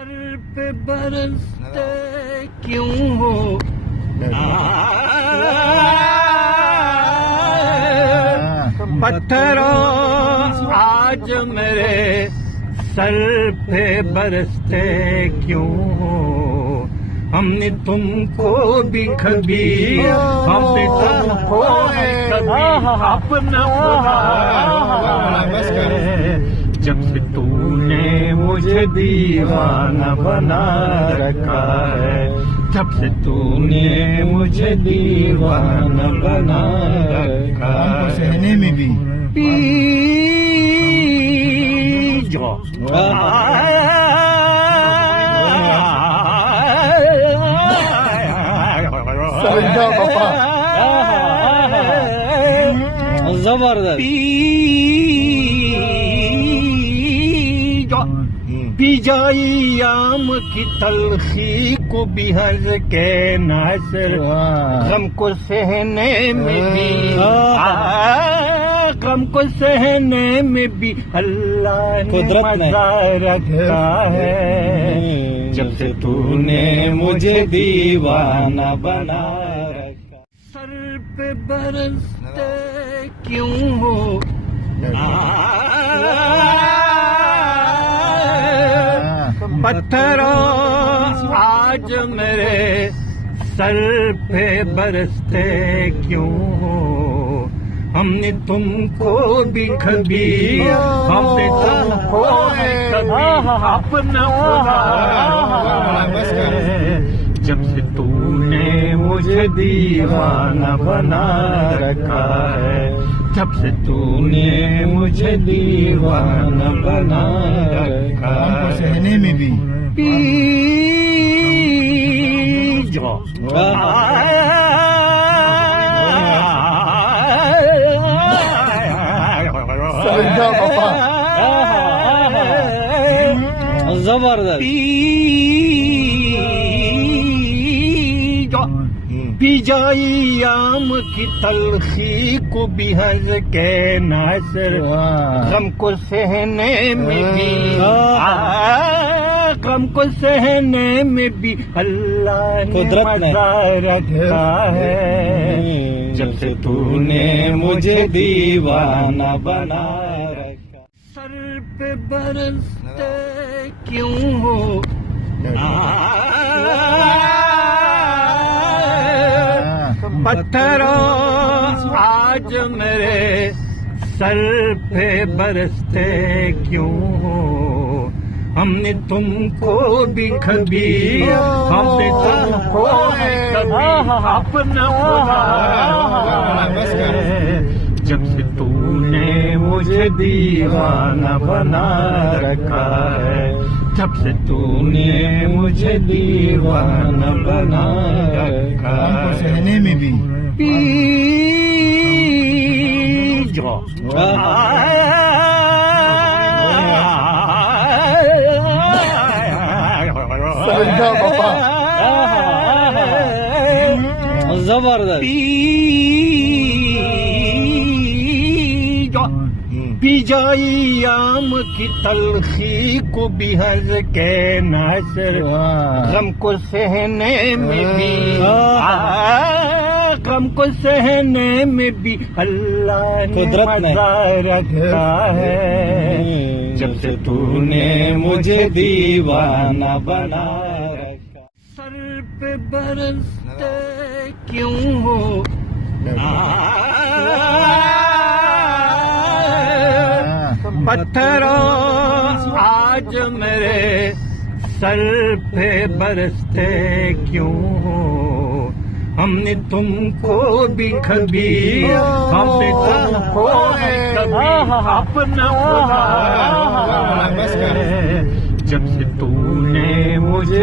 Sir पे बरसते क्यों हो पत्थरों आज मेरे सर पे बरसते क्यों हो। हमने तुमको भी कभी हमने तुमको कभी अपना जब से तूने मुझे दीवाना बना रखा है, जब से तूने मुझे दीवाना बना रखा है। सहने में भी जो जबरदस्त पी जाई आम की तलखी को भी हज के नासर गम को सहने में भी गम को सहने में भी अल्लाह ने मजा रखा है। जब से तूने मुझे दीवाना बना रखा। सर पे बरसते क्यों हो पत्थरों आज मेरे सर पे बरसते क्यों हो। हमने तुमको भी कभी हमने तुमको कभी अपना जब से तूने मुझे दीवाना बना रखा है, जब से तूने मुझे दीवाना बना रखा है। सहने में भी जो जबरदस्त पी जाई आम की तलखी को भी हज के नासर गम को सहने में भी गम को सहने में भी अल्लाह ने मजा रखा है। जब से तूने मुझे दीवाना बना रखा। सर पे बरसते क्यों हो पत्थरों आज मेरे सर पे बरसते क्यों हो। हमने तुमको भी कभी हमने तुमको कभी अपना जब से तूने मुझे दीवाना बना रखा है, जब से तूने मुझे दीवाना बना रखा है। सहने में भी जो जबरदस्त पी जाई आम की तलखी को भी हज के नासर गम को सहने में भी गम को सहने में भी अल्लाह ने मजा रखा है। जब से तूने मुझे दीवाना बना रखा। सर पे बरसते क्यों हो पत्थरों आज मेरे सर पे बरसते क्यों हो। हमने तुमको भी कभी हमने तुमको कभी अपना जब से तूने मुझे